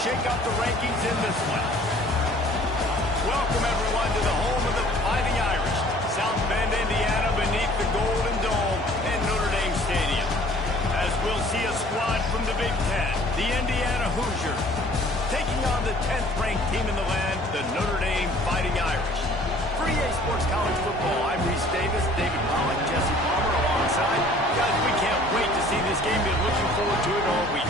shake up the rankings in this one. Welcome, everyone, to the home of the Fighting Irish, South Bend, Indiana, beneath the Golden Dome and Notre Dame Stadium. As we'll see a squad from the Big Ten, the Indiana Hoosiers, taking on the 10th-ranked team in the land, the Notre Dame Fighting Irish. For EA Sports College Football, I'm Reese Davis, David Pollock, Jesse Palmer alongside. Guys, we can't wait to see this game. Been looking forward to it all week.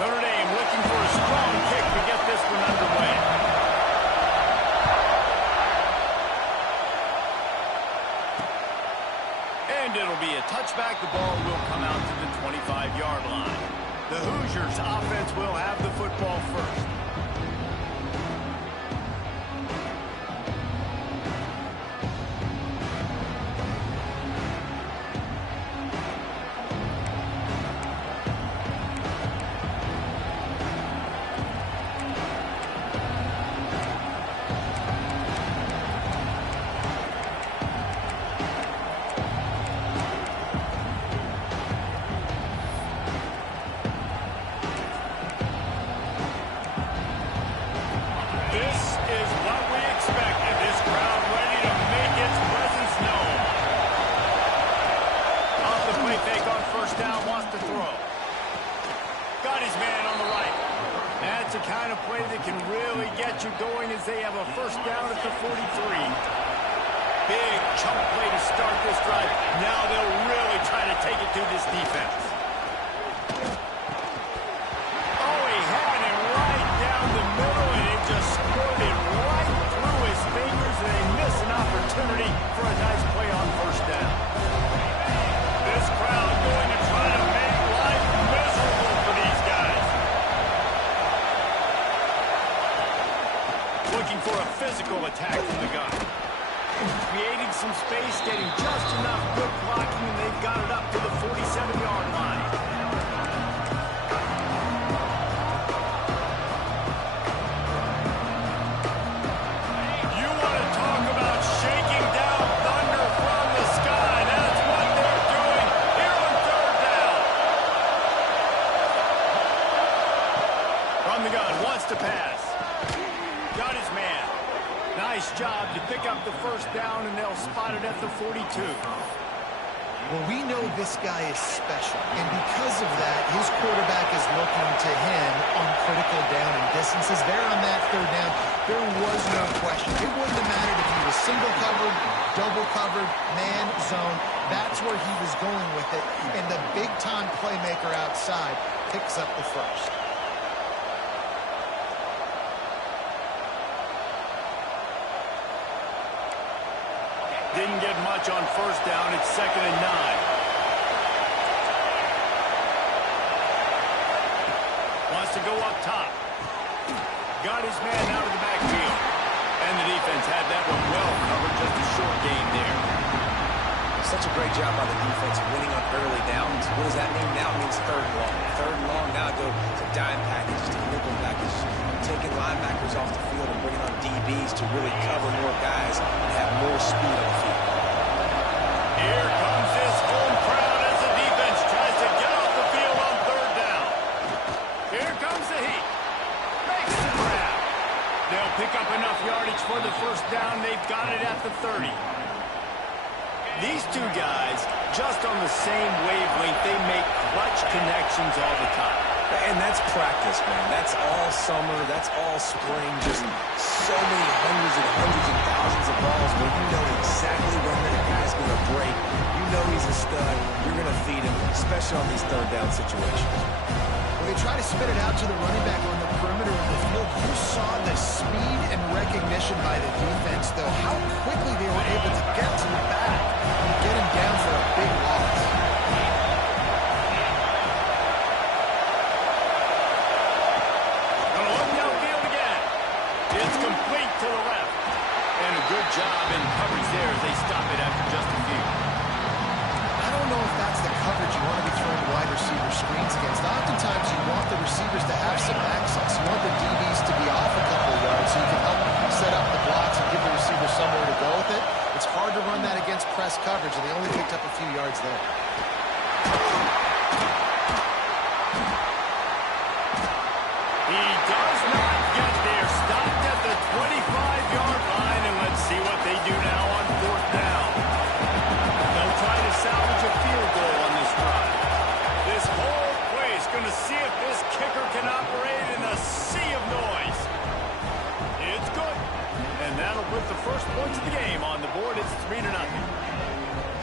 Notre Dame looking for a strong kick to get this one underway. And it'll be a touchback. The ball will come out to the 25-yard line. The Hoosiers offense will have the football first. That's the kind of play that can really get you going as they have a first down at the 43. Big chunk play to start this drive. Now they'll really try to take it to this defense. Oh, he had it right down the middle, and it just squirted right through his fingers, and they miss an opportunity for a nice play on first down. This crowd going to try to make life miserable for these guys. Looking for a physical attack from the gun. Creating some space, getting just enough good blocking, and they've got it up to the 47-yard line. You want to talk about shaking down thunder from the sky. That's what they're doing here on third down. From the gun, wants to pass. Got his man. Nice job to pick up the first down, and they'll spot it at the 42. Well, we know this guy is special, and because of that, his quarterback is looking to him on critical down and distances. There on that third down, there was no question. It wouldn't have mattered if he was single covered, double covered, man, zone. That's where he was going with it, and the big-time playmaker outside picks up the first. Didn't get much on first down. It's 2nd and 9. Wants to go up top. Got his man out of the backfield. And the defense had that one well covered. Just a short gain there. Such a great job by the defense winning on early downs. What does that mean now? It means third and long. Third and long, now go to dime packages, to nickel packages, taking linebackers off the field and bringing on DBs to really cover more guys and have more speed on the field. Here comes this home crowd as the defense tries to get off the field on third down. Here comes the heat. Makes the grab. They'll pick up enough yardage for the first down. They've got it at the 30. These two guys, just on the same wavelength, they make clutch connections all the time. And that's practice, man. That's all summer. That's all spring. Just so many hundreds and thousands of balls where you know exactly when that guy's going to break. You know he's a stud. You're going to feed him, especially on these third down situations. When they try to spit it out to the running back on the perimeter of the field, you saw the speed and recognition by the defense, though, how quickly they were able to get to the back and get him down for a big loss. Gonna look downfield again. It's complete to the left. And a good job in coverage there as they stop it after just a few. picked up a few yards there. He does not get there. Stopped at the 25-yard line, and let's see what they do now on 4th down. They'll try to salvage a field goal on this drive. This whole place going to see if this kicker can operate in a sea of noise. It's good. And that'll put the first points of the game on the board. It's 3-0.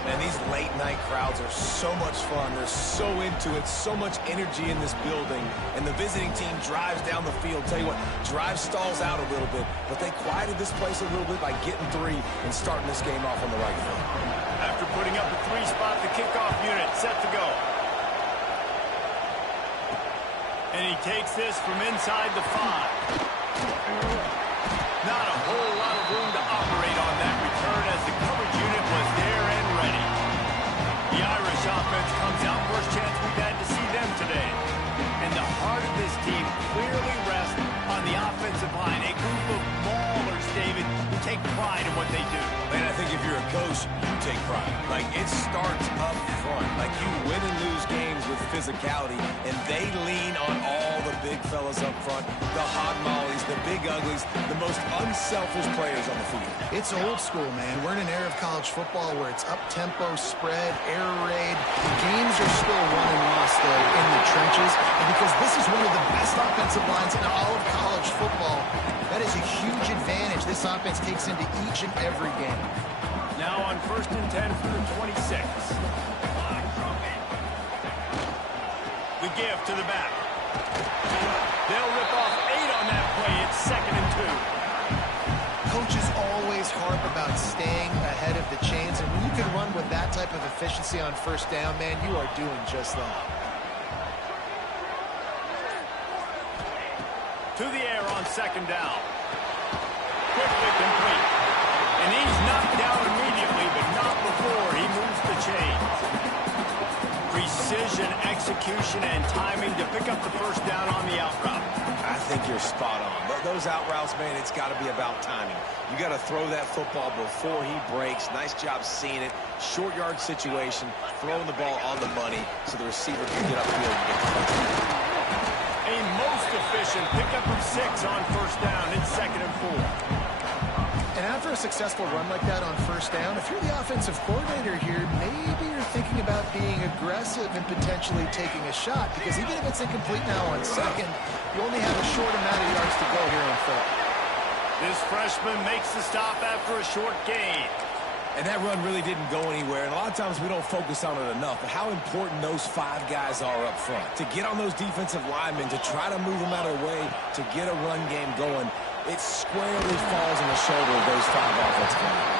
And these late-night crowds are so much fun. They're so into it, so much energy in this building. And the visiting team drives down the field. Tell you what, drive stalls out a little bit, but they quieted this place a little bit by getting 3 and starting this game off on the right foot. After putting up a 3-spot, the kickoff unit set to go. And he takes this from inside the 5. Not a whole lot of room to operate on that return as the coverage unit was there and ready. The Irish offense comes out. First chance we've had to see them today. And the heart of this team clearly rests on the offensive line. A group of maulers, David, who take pride in what they do. Man, I think if you're a coach, you take pride. Like, it starts up front. Like, you win and lose games with physicality, and they lean on all the big fellas up front, the hog mollies, the big uglies, the most unselfish players on the field. It's old school, man. We're in an era of college football where it's up-tempo, spread, air raid. The games are still won and lost, though, in the trenches. And because this is one of the best offensive lines in all of college football, that is a huge advantage this offense takes into each and every game. Now on 1st and 10 for the 26. The give to the back. They'll rip off 8 on that play. It's 2nd and 2. Coaches always harp about staying ahead of the chains, and when you can run with that type of efficiency on 1st down, man, you are doing just that. To the air on 2nd down. Quickly complete. And he's knocked down immediately, but not before he moves the chains. Precision, execution, and timing to pick up the 1st down on the out route. I think you're spot on. Those out routes, man, it's got to be about timing. You got to throw that football before he breaks. Nice job seeing it. Short yard situation, throwing the ball on the money so the receiver can get upfield and get the touchdown. A most efficient pickup of 6 on 1st down. It's 2nd and 4. And after a successful run like that on 1st down, if you're the offensive coordinator here, maybe you're thinking about being aggressive and potentially taking a shot, because even if it's incomplete now on 2nd, you only have a short amount of yards to go here on 3rd. This freshman makes the stop after a short gain. And that run really didn't go anywhere. And a lot of times we don't focus on it enough, but how important those 5 guys are up front. To get on those defensive linemen, to try to move them out of the way, to get a run game going, it squarely falls on the shoulder of those 5 offensive linemen.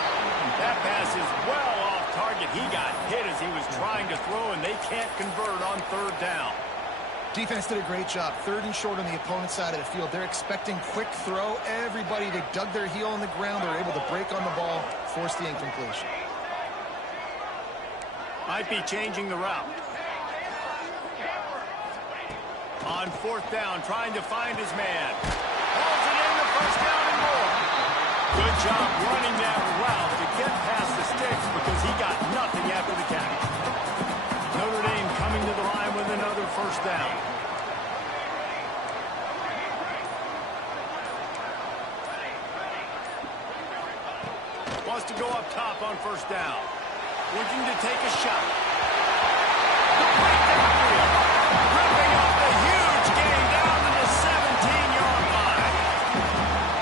That pass is well off target. He got hit as he was trying to throw, and they can't convert on 3rd down. Defense did a great job. 3rd and short on the opponent's side of the field. They're expecting quick throw. Everybody, they dug their heel on the ground. They're able to break on the ball, force the incompletion. Might be changing the route. On 4th down, trying to find his man. Hauls it in the 1st down and more. Good job running that route to get past the sticks because he got nothing after the catch. Notre Dame coming to the line with another 1st down. Wants to go up top on 1st down. Looking to take a shot. The break downfield. Ripping off the huge gain down to the 17-yard line.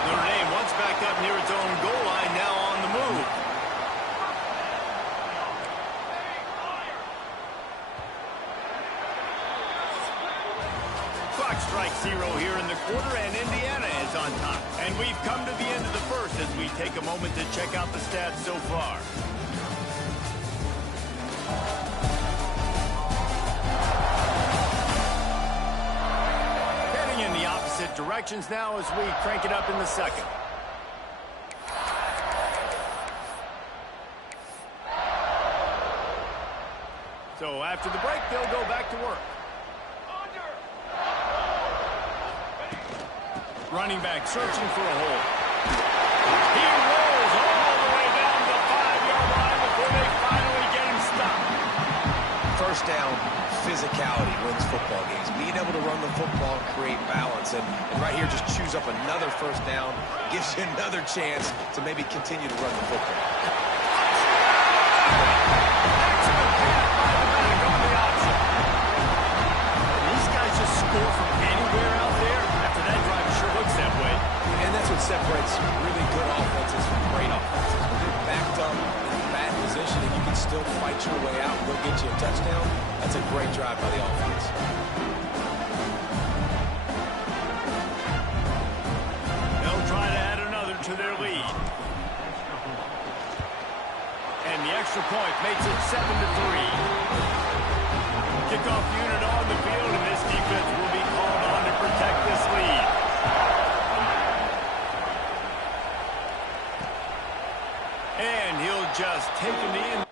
Notre Dame once backed up near its own goal line, now on the move. Clock strikes 0 here in the quarter, and Indiana is on top. And we've come to the end of the first as we take a moment to check out the stats so far. Heading in the opposite directions now as we crank it up in the 2nd. So after the break, they'll go back to work. Running back searching for a hole. He rolls all the way down to the 5-yard line before they finally get him stopped. first down, physicality wins football games. Being able to run the football and create balance. And right here, just choose up another first down, gives you another chance to maybe continue to run the football. Excellent pass by the back on the option. These guys just score from anywhere out there. After that drive, it sure looks that way. And that's what separates really good offenses from great offenses. When you're backed up in a bad position and you can still fight your way out and go get you a touchdown, that's a great drive by the offense. They'll try to add another to their lead. And the extra point makes it 7-3. Kickoff unit on the field, and this defense will be called on to protect this lead. And he'll just take a knee and...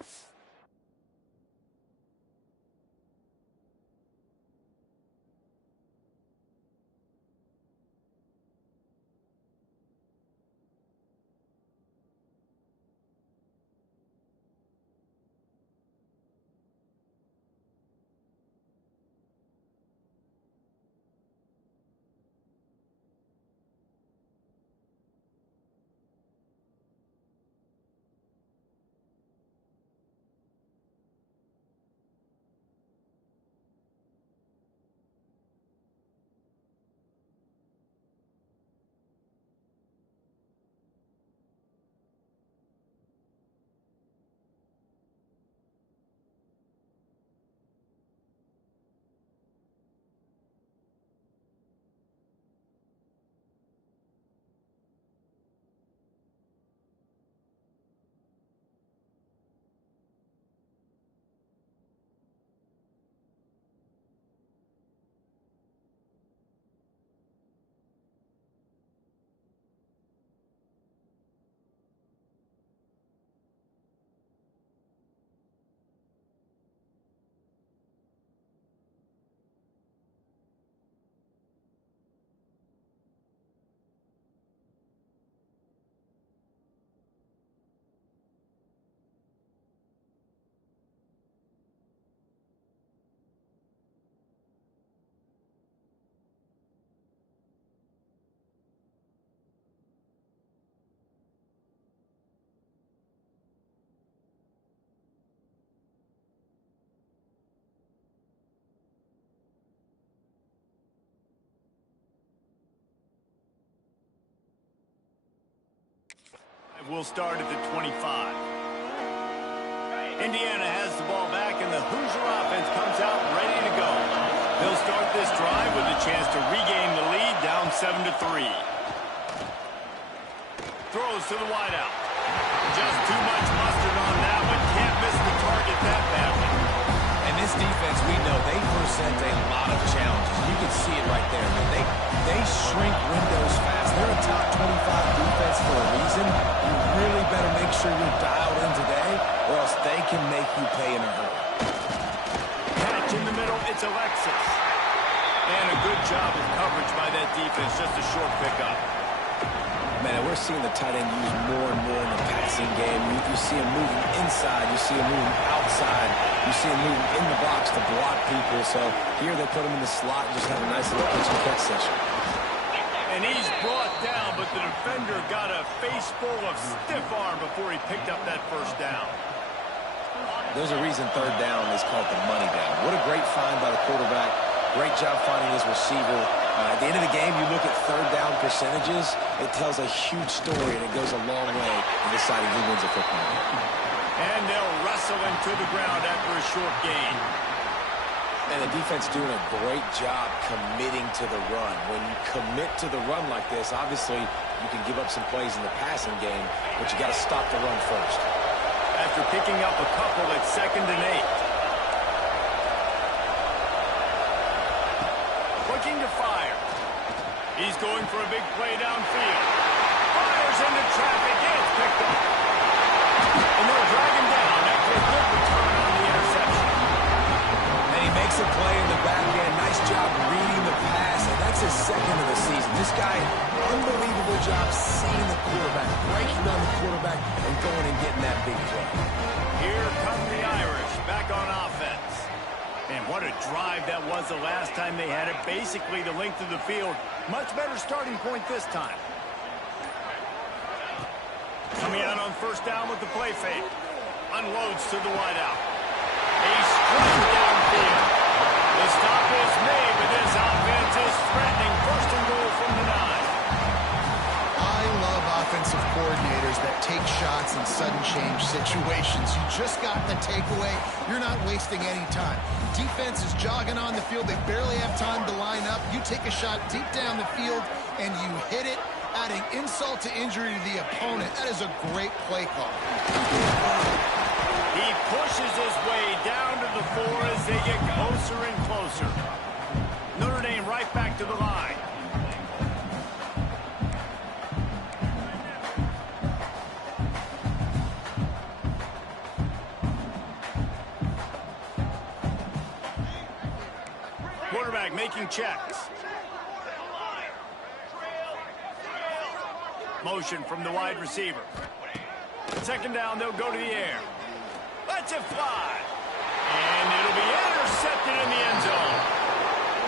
will start at the 25. Indiana has the ball back, and the Hoosier offense comes out ready to go. They'll start this drive with a chance to regain the lead, down 7-3. Throws to the wideout. Just too much mustard on that one. Can't miss the target that badly. And this defense, we know, they present a lot of challenges. You can see it right there. They shrink windows fast. They're a top 25 defense for a reason. You really better make sure you're dialed in today, or else they can make you pay in a hurry. Catch in the middle, it's Alexis. And a good job of coverage by that defense, just a short pickup. Man, we're seeing the tight end used more and more in the passing game. You see him moving inside. You see him moving outside. You see him moving in the box to block people. So here they put him in the slot and just have a nice little catch and catch session. And he's brought down, but the defender got a face full of stiff arm before he picked up that first down. There's a reason third down is called the money down. What a great find by the quarterback. Great job finding his receiver. At the end of the game, you look at third down percentages, it tells a huge story, and it goes a long way in deciding who wins a football game. And they'll wrestle him to the ground after a short gain. And the defense doing a great job committing to the run. When you commit to the run like this, obviously you can give up some plays in the passing game, but you got to stop the run first. After picking up a couple at 2nd and 8. Looking to fire. He's going for a big play downfield. Fires into traffic, and it's picked up. And they'll drag him down after a good return on the interception. And he makes a play in the back end. Nice job reading the pass, and that's his second of the season. This guy, unbelievable job seeing the quarterback, breaking on the quarterback, and going and getting that big play. Here come the Irish, back on offense. What a drive that was the last time they had it. Basically the length of the field. Much better starting point this time. Coming out on first down with the play fake. Unloads to the wideout. A strike downfield. The stop is made, but this offense is threatening. First and goal from the 9. I love offensive coordinators that take shots in sudden change situations. You just got the takeaway. You're not wasting any time. Defense is jogging on the field. They barely have time to line up. You take a shot deep down the field, and you hit it, adding insult to injury to the opponent. That is a great play call. He pushes his way down to the 4 as they get closer and closer. Notre Dame right back to the line. Quarterback making checks. Motion from the wide receiver. Second down, they'll go to the air. Lets it fly. And it'll be intercepted in the end zone.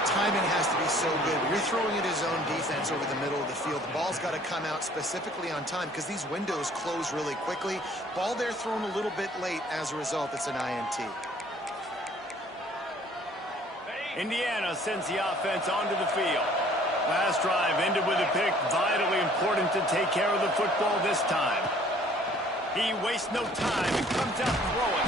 Timing has to be so good. You're throwing at his own defense over the middle of the field. The ball's got to come out specifically on time because these windows close really quickly. Ball there thrown a little bit late. As a result, it's an INT. Indiana sends the offense onto the field. Last drive ended with a pick. Vitally important to take care of the football this time. He wastes no time and comes out throwing.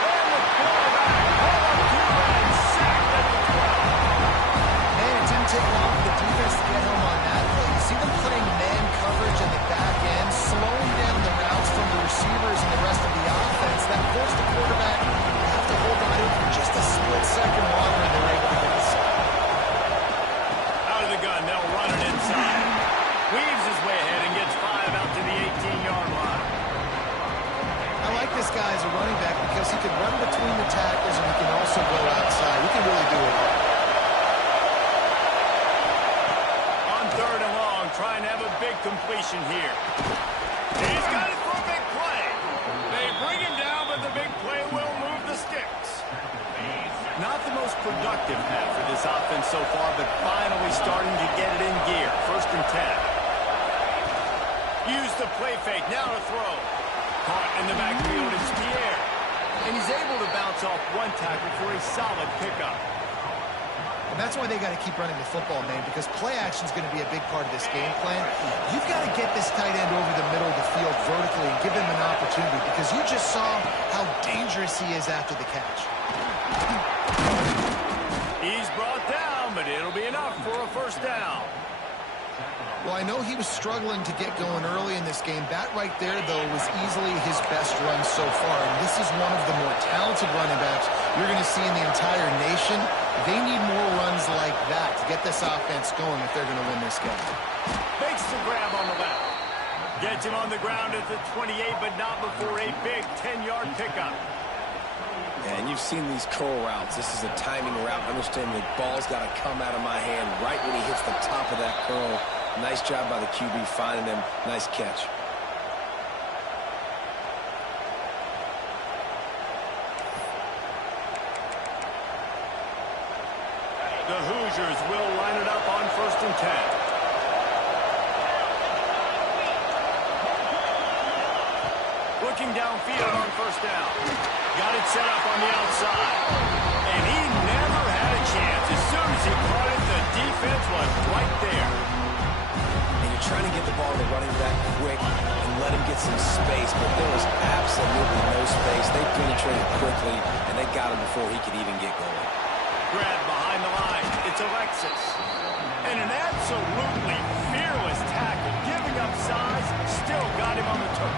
And the quarterback pulled up to and sacked at the 12. Man, it didn't take long for the defense to get home on that play. You see them putting man coverage in the back end, slowing down the routes from the receivers and the rest of the offense. That forced the quarterback to have to hold on to it for just a split second longer, and they're able to get the sack. Out of the gun, they'll run it inside. Weaves his way ahead and gets 5 out to the 18-yard line. I like this guy as a running back because he can run between the tackles and he can also go outside. He can really do it all. On third and long, trying to have a big completion here. He's got it for a big play. They bring him down, but the big play will move the sticks. Not the most productive half for this offense so far, but finally starting to get it in gear. First and 10. Use the play fake, now to throw. Caught in the backfield is Pierre. And he's able to bounce off one tackle for a solid pickup. And that's why they got to keep running the football, man, because play action is going to be a big part of this game plan. You've got to get this tight end over the middle of the field vertically and give him an opportunity because you just saw how dangerous he is after the catch. He's brought down, but it'll be enough for a first down. Well, I know he was struggling to get going early in this game. That right there, though, was easily his best run so far. And this is one of the more talented running backs you're going to see in the entire nation. They need more runs like that to get this offense going if they're going to win this game. Fakes the grab on the left. Gets him on the ground at the 28, but not before a big 10-yard pickup. And you've seen these curl routes. This is a timing route. Understand the ball's got to come out of my hand right when he hits the top of that curl. Nice job by the QB finding him. Nice catch. The Hoosiers will line it up on first and 10. Looking downfield on first down. Got it set up on the outside. And he never had a chance. As soon as he caught it, the defense was right there. And you're trying to get the ball to the running back quick and let him get some space, but there was absolutely no space. They penetrated quickly, and they got him before he could even get going. Grab behind the line. It's Alexis. And an absolutely fearless tackle. Giving up size, still got him on the turf.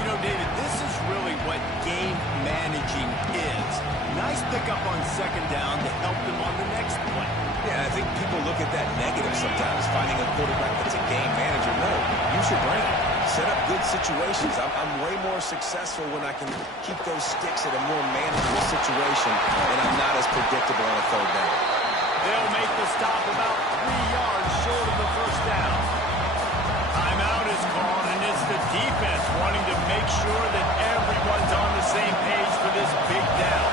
You know, David, this is really what game managing is. Nice pickup on second down to help them on the next play. Yeah, I think people look at that negative sometimes, finding a quarterback that's a game manager. No, use your brain. Set up good situations. I'm way more successful when I can keep those sticks at a more manageable situation, and I'm not as predictable on a third down. They'll make the stop about 3 yards short of the first down. Timeout is called, and it's the defense wanting to make sure that everyone's on the same page for this big down.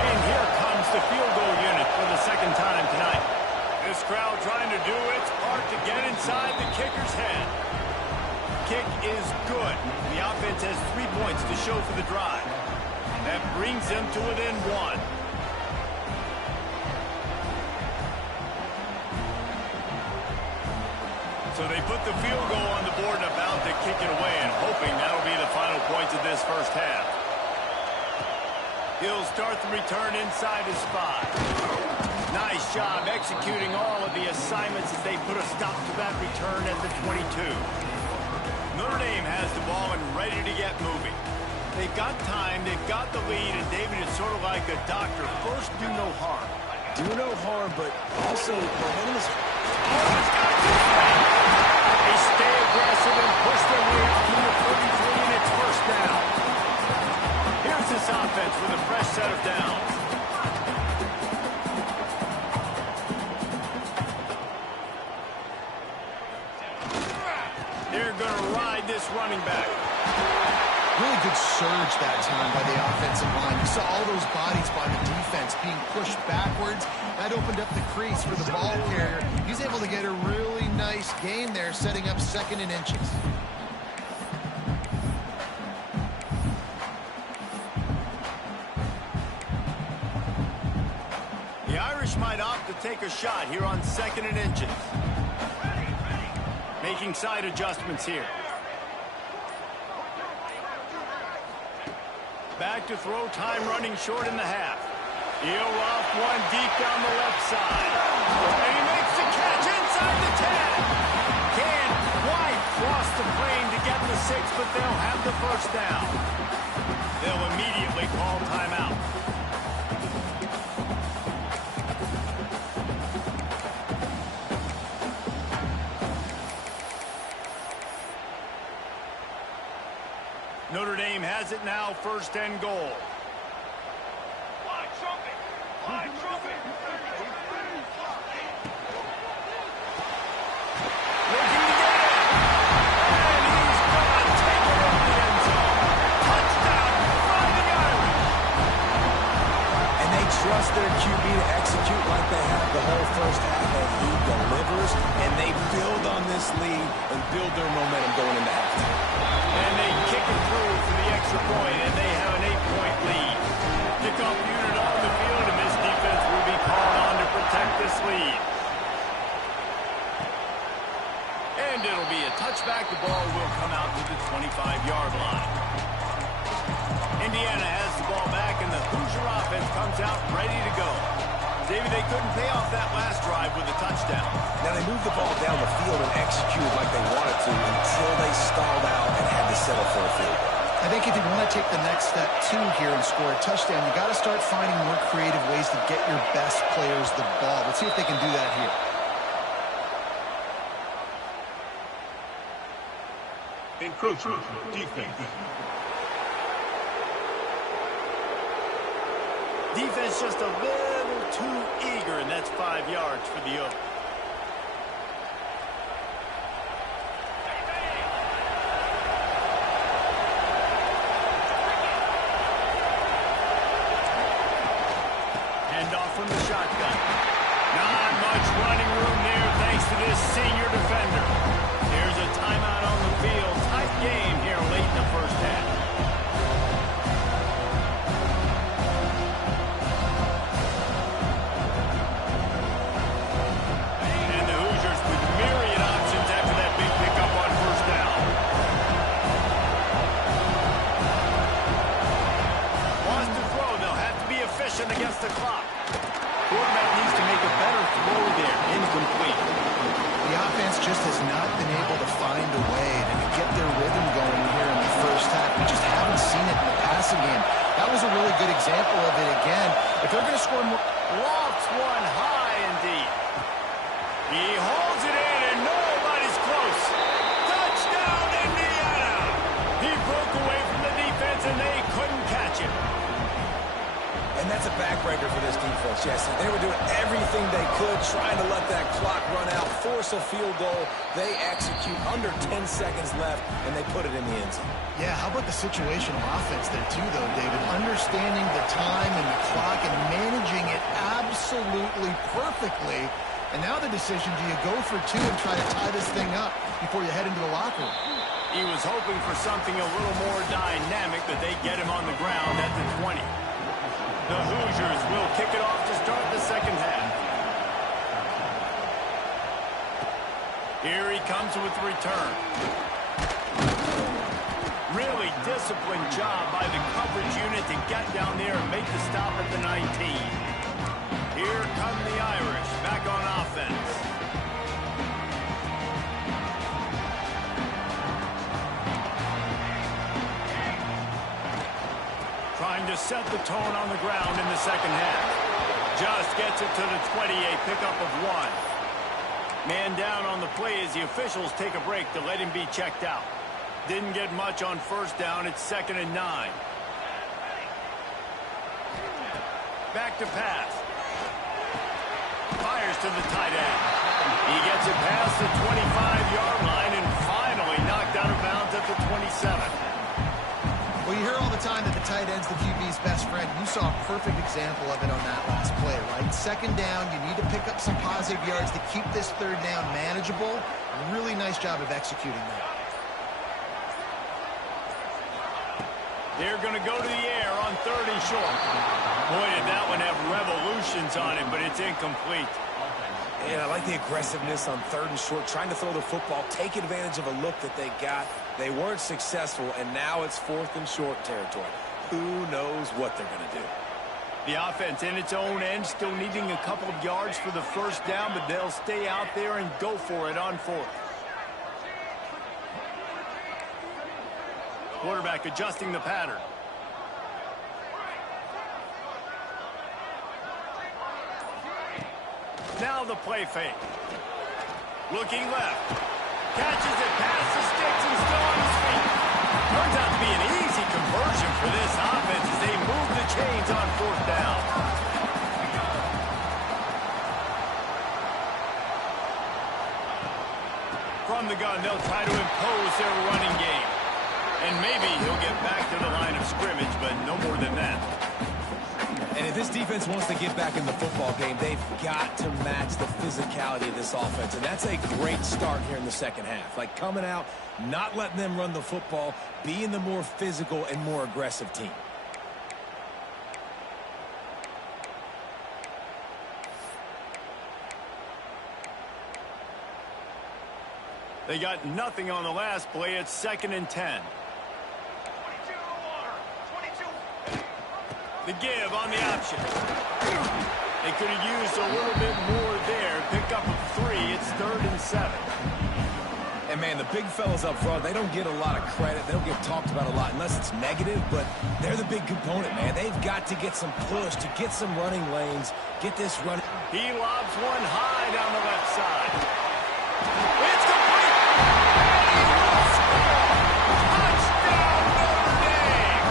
And here points to show for the drive. That brings them to within 1. So they put the field goal on the board and about to kick it away, and hoping that'll be the final points of this first half. He'll start the return inside his 5. Nice job executing all of the assignments as they put a stop to that return at the 22. Notre Dame has the ball and ready to get moving. They've got time, they've got the lead, and David is sort of like a doctor. First, do no harm. Do no harm, but also momentum is... They stay aggressive and push their way out to the 33, and it's first down. Here's this offense with a fresh set of downs. They're going to ride this running back. Really good surge that time by the offensive line. You saw all those bodies by the defense being pushed backwards. That opened up the crease for the ball carrier. He's able to get a really nice gain there, setting up 2nd and inches. The Irish might opt to take a shot here on 2nd and inches. Making side adjustments here. Back to throw, time running short in the half. He'll off one deep down the left side. And he makes the catch inside the 10. Can't quite cross the plane to get the 6, but they'll have the first down. They'll immediately call timeout. Notre Dame has it now, 1st and goal. Fly trumpet! Fly trumpet! Looking to get it. And he's going to take it in the end zone. Touchdown, Fighting Irish. And they trust their QB to execute like they have the whole first half, and he delivers, and they build on this lead and build their momentum going into halftime. And they kick it through for the extra point, and they have an 8-point lead. Kickoff unit on the field, and this defense will be called on to protect this lead. And it'll be a touchback. The ball will come out to the 25-yard line. Indiana has the ball back, and the Hoosier offense comes out ready to go. David, they couldn't pay off that last drive with a touchdown. Now they moved the ball down the field and executed like they wanted to until they stalled out and had to settle for a field goal. I think if you want to take the next step, too, here and score a touchdown, you got to start finding more creative ways to get your best players the ball. Let's see if they can do that here. Encroachment, defense. Defense just a little too eager, and that's 5 yards for the Oak. Handoff from the shotgun. Not much running room there thanks to this senior defender. Here's a timeout on the field. Tight game here late in the first half. Against the clock. Quarterback needs to make a better throw there. Incomplete. The offense just has not been able to find a way to get their rhythm going here in the first half. We just haven't seen it in the passing game. That was a really good example of it again. If they're going to score more... Lofts one high indeed. He holds it in and nobody's close. Touchdown, Indiana! He broke away from the defense and they couldn't catch him. And that's a backbreaker for this defense, Jesse. They were doing everything they could, trying to let that clock run out, force a field goal. They execute under 10 seconds left, and they put it in the end zone. Yeah, how about the situational offense there too, though, David? Understanding the time and the clock and managing it absolutely perfectly. And now the decision, do you go for 2 and try to tie this thing up before you head into the locker room? He was hoping for something a little more dynamic, but they get him on the ground at the 20. The Hoosiers will kick it off to start the second half. Here he comes with the return. Really disciplined job by the coverage unit to get down there and make the stop at the 19. Here come the Irish back on offense. Trying to set the tone on the ground in the second half. Just gets it to the 20, a pickup of 1. Man down on the play as the officials take a break to let him be checked out. Didn't get much on first down. It's 2nd and 9. Back to pass. Fires to the tight end. He gets it past the 25-yard line and finally knocked out of bounds at the 27. Well, you hear all the time that the tight end's the QB's best friend. You saw a perfect example of it on that last play, right? 2nd down, you need to pick up some positive yards to keep this 3rd down manageable. Really nice job of executing that. They're going to go to the air on 3rd and short. Boy, did that one have revolutions on it, but it's incomplete. And I like the aggressiveness on 3rd and short, trying to throw the football, take advantage of a look that they got. They weren't successful, and now it's 4th and short territory. Who knows what they're going to do? The offense in its own end, still needing a couple of yards for the first down, but they'll stay out there and go for it on 4th. Quarterback adjusting the pattern. Now the play fake. Looking left. Catches it past the sticks and still on his feet. Turns out to be an easy conversion for this offense as they move the chains on 4th down. From the gun, they'll try to impose their running game. And maybe he'll get back to the line of scrimmage, but no more than that. And if this defense wants to get back in the football game, they've got to match the physicality of this offense. And that's a great start here in the second half. Like coming out, not letting them run the football, being the more physical and more aggressive team. They got nothing on the last play. It's 2nd and 10. The give on the option. They could have used a little bit more there. Pick up a 3. It's 3rd and 7. And, man, the big fellas up front, they don't get a lot of credit. They don't get talked about a lot unless it's negative, but they're the big component, man. They've got to get some push, to get some running lanes, get this running. He lobs one high down the left side. It's complete. Touchdown, Notre Dame.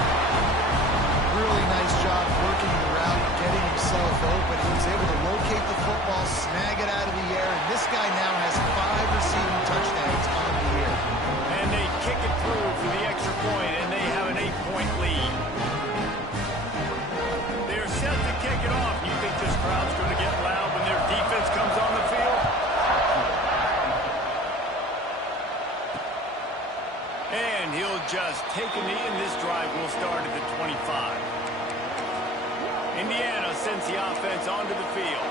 Really nice job working the route, getting himself open. He was able to locate the football, snag it out of the air, and this guy now has 5 receiving touchdowns on the year. And they kick it through for the extra point, and they have an 8-point lead. They're set to kick it off. You think this crowd's going to get loud when their defense comes on the field? And he'll just take a knee, and this drive will start at the 25. Indiana sends the offense onto the field.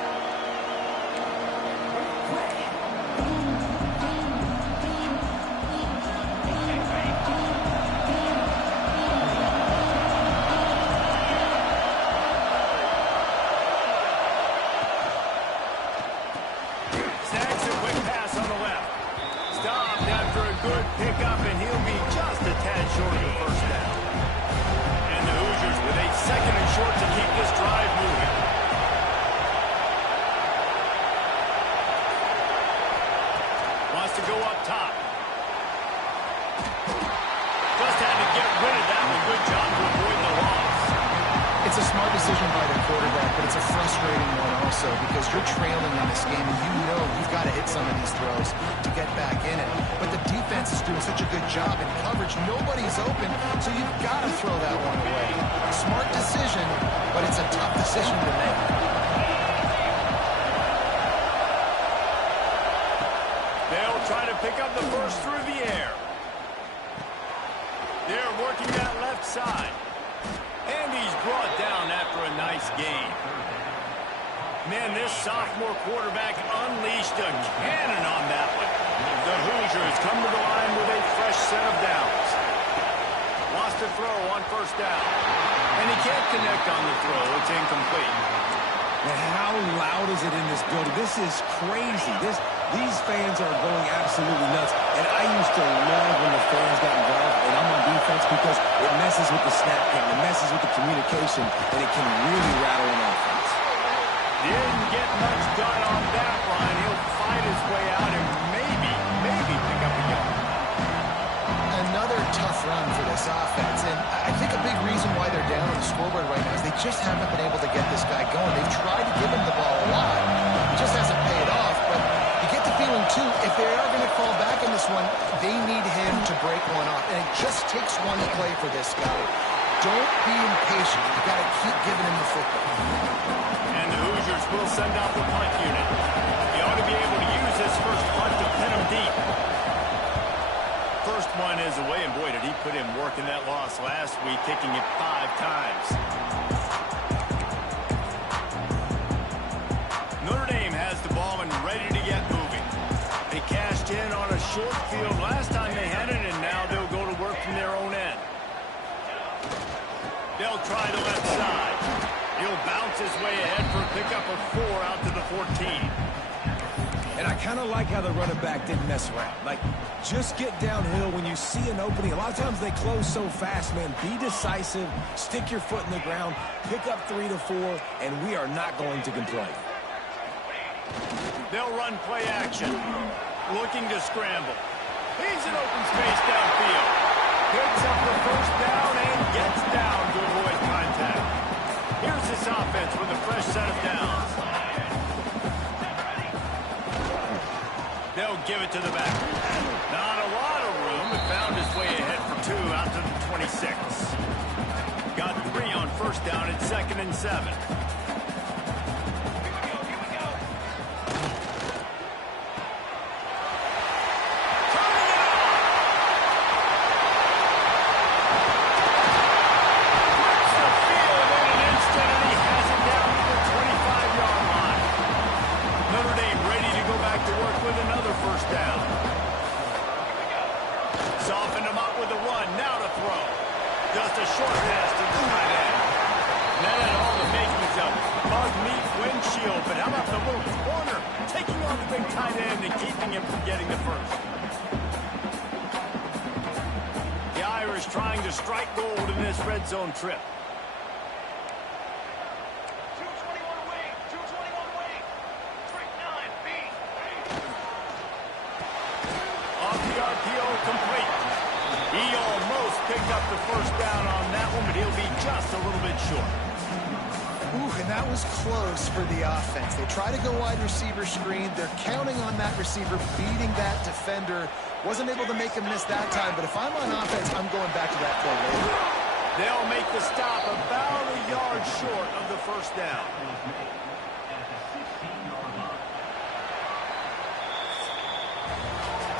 Snags a quick pass on the left. Stopped after a good pickup, and he'll be just a tad short of the first down. And the Hoosiers with a 2nd and short to keep this drive moving. Wants to go up top. Just had to get rid of that one. Good job to avoid the loss. It's a smart decision by the quarterback, but it's a frustrating one also because you're trailing in this game and you know you've got to hit some of these throws to get back in it. But the defense is doing such a good job in coverage. Nobody's open, so you've got to throw that one away. Smart decision, but it's a tough decision to make. They'll try to pick up the first through the air. side. And he's brought down after a nice gain. Man, this sophomore quarterback unleashed a cannon on that one. The Hoosiers come to the line with a fresh set of downs. Lost a throw on first down. And he can't connect on the throw. It's incomplete. Man, how loud is it in this building? This is crazy. These fans are going absolutely nuts. And I used to love when the fans got involved, and I'm on defense because it messes with the snap count, it messes with the communication, and it can really rattle an offense. Didn't get much done on that line. He'll fight his way out and maybe pick up a yard. Another tough run for this offense, and I think a big reason why they're down on the scoreboard right now is they just haven't been able to get this guy going. They've tried to give him the ball a lot. It just hasn't paid off, but you get the feeling, too, if they are going to fall back in this one, they need him to break one off, and it just takes one play for this guy. Don't be impatient. You got to keep giving him the football. And the Hoosiers will send out the punt unit. He ought to be able to use this first punt to pin him deep. First one is away, and boy, did he put in work in that loss last week, kicking it 5 times. Notre Dame has the ball and ready to get moving. They cashed in on a short field last time they had it, and now they'll go to work from their own end. They'll try the left side. He'll bounce his way ahead for a pickup of 4 out to the 14. And I kind of like how the running back didn't mess around. Like, just get downhill when you see an opening. A lot of times they close so fast, man. Be decisive, stick your foot in the ground, pick up 3 to 4, and we are not going to complain. They'll run play action. Looking to scramble. He's in open space downfield. Picks up the first down and gets down to avoid contact. Here's this offense with a fresh set of downs. They'll give it to the back. Not a lot of room, but found his way ahead for 2 out to the 26. Got 3 on first down at 2nd and 7. Softened him up with a run. Now to throw. Just a short pass to the tight end. That had all the makings of bug meat windshield. But how about the little corner? Taking on the big tight end and keeping him from getting the first. The Irish trying to strike gold in this red zone trip. 221 wing. 221 wing. Break 9B. Off the RPO, complete. He almost picked up the first down on that one, but he'll be just a little bit short. Ooh, and that was close for the offense. They try to go wide receiver screen. They're counting on that receiver beating that defender. Wasn't able to make him miss that time, but if I'm on offense, I'm going back to that play later. They'll make the stop about a yard short of the first down.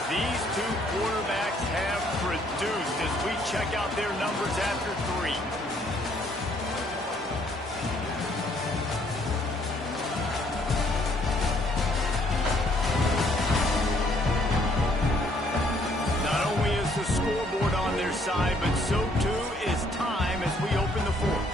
These two quarterbacks have produced as we check out their numbers after 3. Not only is the scoreboard on their side, but so too is time as we open the 4th.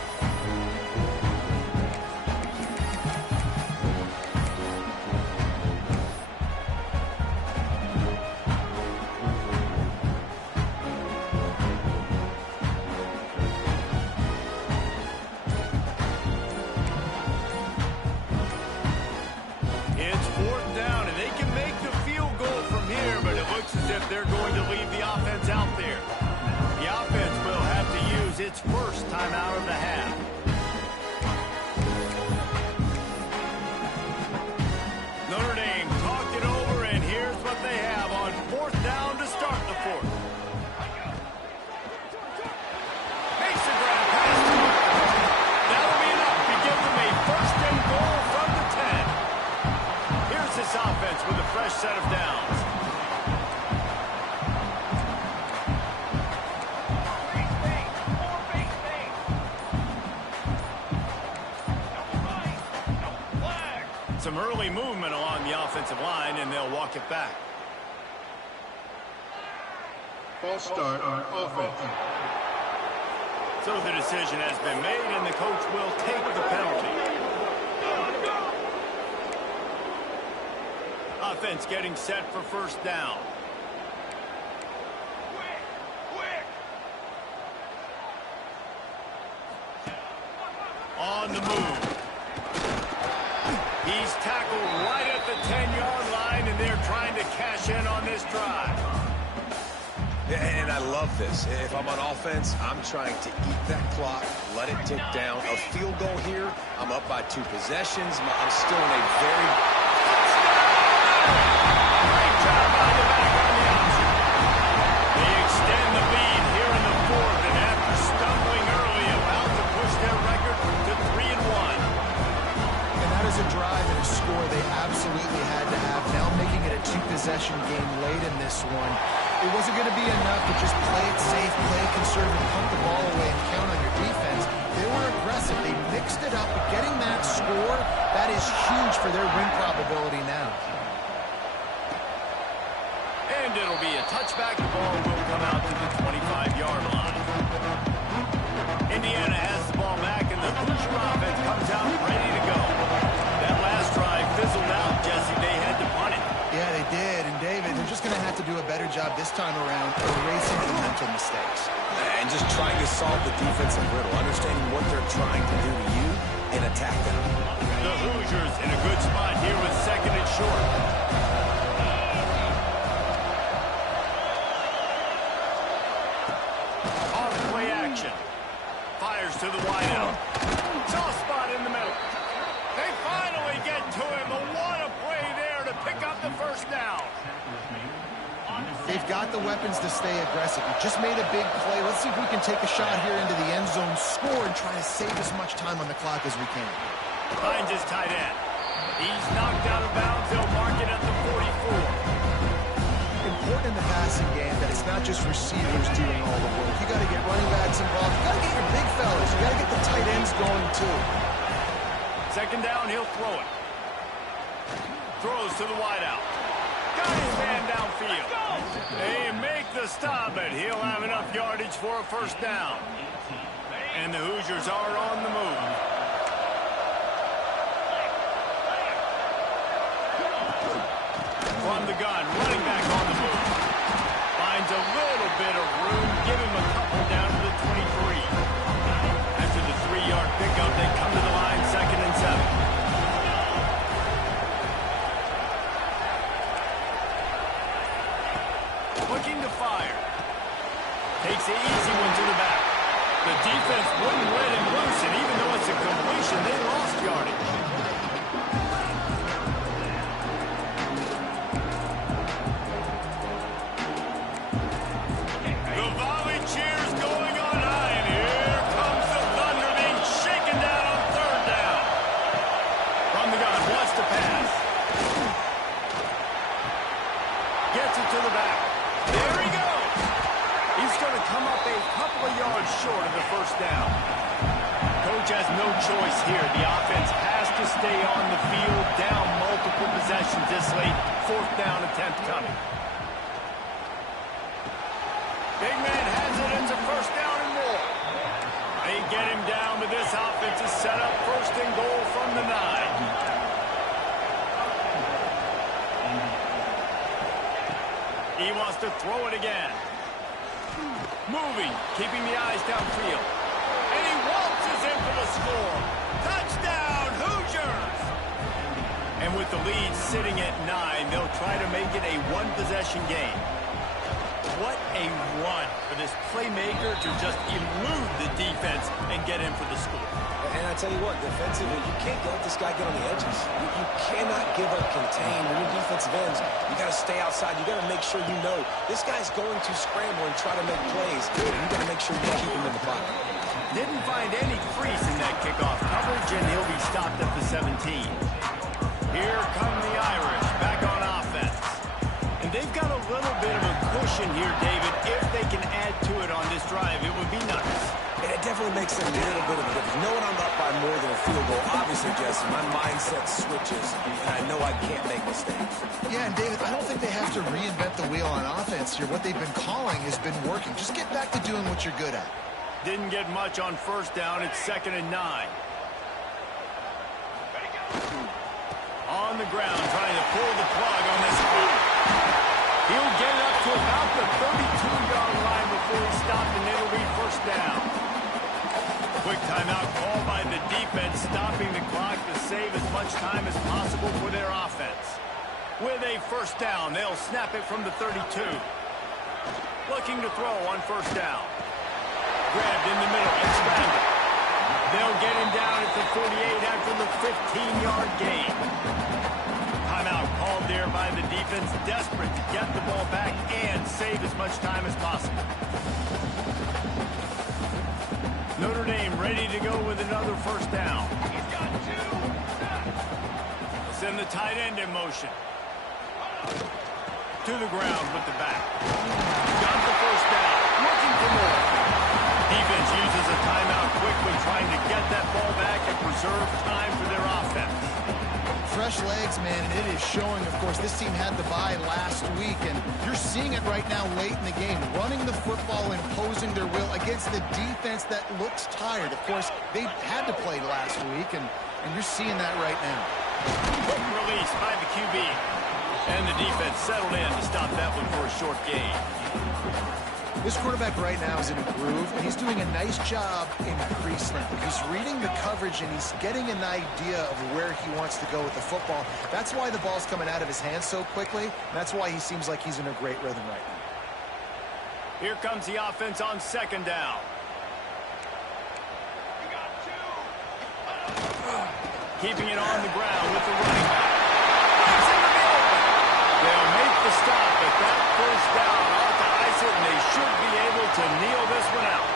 They're going to leave the offense out there. The offense will have to use its first time out of the half. Notre Dame talked it over, and here's what they have on 4th down to start the 4th. Makes a grab pass to him. That'll be enough to give them a 1st and goal from the 10. Here's this offense with a fresh set of downs. Some early movement along the offensive line, and they'll walk it back. False start on offense. So the decision has been made, and the coach will take the penalty. Offense getting set for first down. On the move. He's tackled right at the 10-yard line, and they're trying to cash in on this drive. And I love this. If I'm on offense, I'm trying to eat that clock, let it tick down. A field goal here, I'm up by 2 possessions. I'm still in a very... Great job by the back on the option. They extend the lead here in the 4th, and after stumbling early, about to push their record to 3-1. And that is a drive and a score they absolutely had to have. Now making it a 2-possession game late in this one. It wasn't going to be enough to just play it safe, play it conservative, pump the ball away, and count on your defense. They were aggressive. They mixed it up, but getting that score, that is huge for their win probability now. And it'll be a touchback. The ball will come out to the 25-yard line. Indiana has the ball back, and the Hoosier offense comes out ready to go. That last drive fizzled out, Jesse. They had to punt it. Yeah, they did. And, David, they're just going to have to do a better job this time around erasing the mental mistakes. And just trying to solve the defensive riddle, understanding what they're trying to do to you and attack them. The Hoosiers in a good spot here with 2nd and short. Off play action. Fires to the wideout. Soft spot in the middle. They finally get to him. What a play there to pick up the first down. They've got the weapons to stay aggressive. We just made a big play. Let's see if we can take a shot here into the end zone, score, and try to save as much time on the clock as we can. Finds his tight end. He's knocked out of bounds. They'll mark it at the 44. Important in the passing game that it's not just receivers doing all the work. You got to get running backs involved. You got to get your big fellas. You got to get the tight ends going too. 2nd down, he'll throw it. Throws to the wideout. Got his man downfield. They make the stop, but he'll have enough yardage for a first down. And the Hoosiers are on the move. From the gun, running back on the move. Finds a little bit of room. Give him a couple down to the 23. After the 3-yard pickup, they come to the line, 2nd and 7. Looking to fire. Takes the easy one to the back. The defense wouldn't let him loose, and even though it's a completion, they lost yardage. The volley cheers going on high, and here comes the Thunder being shaken down on 3rd down. From the gun, wants to pass. Gets it to the back. There he goes. He's going to come up a couple of yards short of the first down. Coach has no choice here. The offense has to stay on the field, down multiple possessions this late. 4th down attempt coming. Big man has it. It's a first down and more. They get him down, but this offense is set up 1st and goal from the 9. He wants to throw it again. Moving, keeping the eyes downfield. And he waltzes in for the score. Touchdown, Hoosiers! And with the lead sitting at 9, they'll try to make it a 1-possession game. What a run for this playmaker to just elude the defense and get in for the score. And I tell you what, defensively, you can't let this guy get on the edges. You cannot give up contain. When you're defensive ends, you got to stay outside. You got to make sure you know this guy's going to scramble and try to make plays. And you got to make sure you keep him in the pocket. Didn't find any crease in that kickoff coverage, and he'll be stopped at the 17. Here come the Irish back on offense. And they've got a little bit of a cushion here, David. If they can add to it on this drive, it would be nice. And it definitely makes a little bit of a difference. Knowing I'm up by by more than a field goal, obviously, Jesse, my mindset switches, and I know I can't make mistakes. Yeah, and David, I don't think they have to reinvent the wheel on offense here. What they've been calling has been working. Just get back to doing what you're good at. Didn't get much on first down. It's 2nd and 9. On the ground, trying to pull the plug on this spot. He'll get it up to about the 32-yard line before he stopped, and it'll be first down. Quick timeout called by the defense, stopping the clock to save as much time as possible for their offense. With a first down, they'll snap it from the 32. Looking to throw on first down. Grabbed in the middle and scrambled. They'll get him down at the 48 after the 15-yard gain. Timeout called there by the defense, desperate to get the ball back and save as much time as possible. Notre Dame ready to go with another first down. He's got 2. Send the tight end in motion. To the ground with the back. Got the first down. Looking for more. Defense uses a timeout quickly, trying to get that ball back and preserve time for their offense. Fresh legs, man, and it is showing. Of course, this team had the bye last week, and you're seeing it right now late in the game. Running the football, imposing their will against the defense that looks tired. Of course, they had to play last week, and you're seeing that right now. Quick release by the QB. And the defense settled in to stop that one for a short gain. This quarterback right now is in a groove, and he's doing a nice job in pre-snap. He's reading the coverage, and he's getting an idea of where he wants to go with the football. That's why the ball's coming out of his hands so quickly, and that's why he seems like he's in a great rhythm right now. Here comes the offense on 2nd down. You got 2. Keeping it on the ground with the running back. Breaks into the open. They'll make the stop, but that first down ought to ice it, and they should be able to kneel this one out.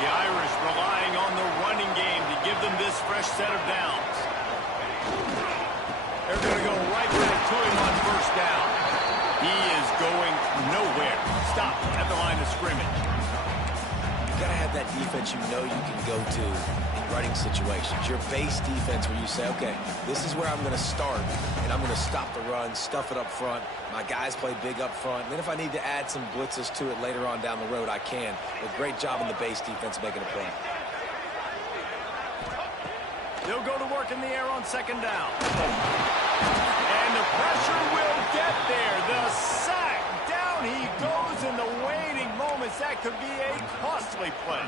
The Irish relying on the running game to give them this fresh set of downs. They're going to go right back to him on first down. He is going nowhere. Stop at the line of scrimmage. You got to have that defense you know you can go to in running situations. Your base defense where you say, okay, this is where I'm going to start, and I'm going to stop the run, stuff it up front. My guys play big up front. And then if I need to add some blitzes to it later on down the road, I can. A great job in the base defense making a play. They'll go to work in the air on 2nd down. And the pressure will get there. The sack. Down he goes in the waiting moments. That could be a costly play.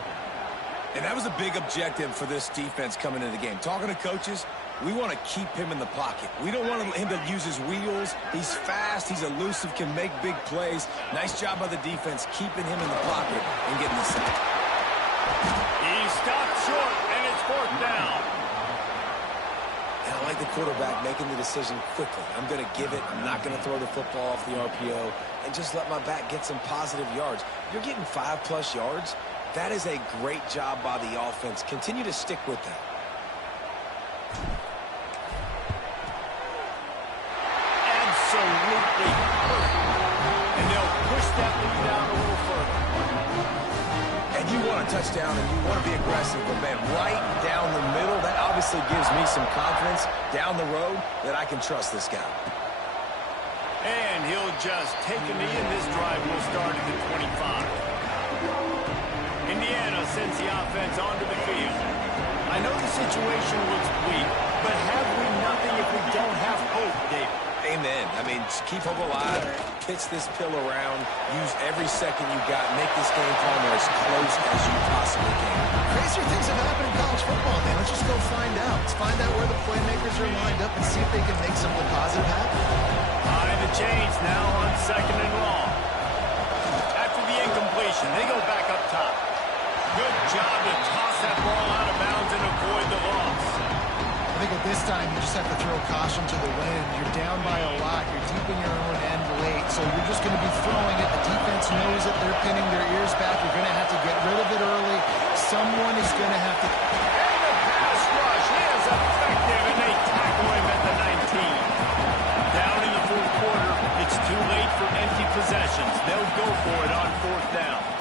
And that was a big objective for this defense coming into the game. Talking to coaches, we want to keep him in the pocket. We don't want him to use his wheels. He's fast. He's elusive, can make big plays. Nice job by the defense keeping him in the pocket and getting the sack. He stopped short, and it's 4th down. And I like the quarterback making the decision quickly. I'm going to give it. I'm not going to throw the football off the RPO and just let my back get some positive yards. You're getting 5+ yards. That is a great job by the offense. Continue to stick with that. Absolutely perfect. And they'll push that lead down a little further. And you want a touchdown and you want to be aggressive, but man, right down the middle, that obviously gives me some confidence down the road that I can trust this guy. And he'll just take a knee, and this drive will start at the 25. Indiana sends the offense onto the field. I know the situation looks bleak, but have we nothing if we don't have hope, David? Amen. I mean, just keep hope alive, pitch this pill around, use every second you got, make this game plan as close as you possibly can. Crazier things have happened in college football, man. Let's just go find out. Let's find out where the playmakers are lined up and see if they can make something positive happen. High the chains now on 2nd and long. After the incompletion, they go back up top. Good job to toss that ball out of bounds and avoid the loss. I think at this time you just have to throw caution to the wind. You're down by a lot. You're deep in your own end late, so you're just going to be throwing it. The defense knows it. They're pinning their ears back. You're going to have to get rid of it early. Someone is going to have to... And the pass rush, he is effective, and they tackle him at the 19. Down in the 4th quarter, it's too late for empty possessions. They'll go for it on 4th down.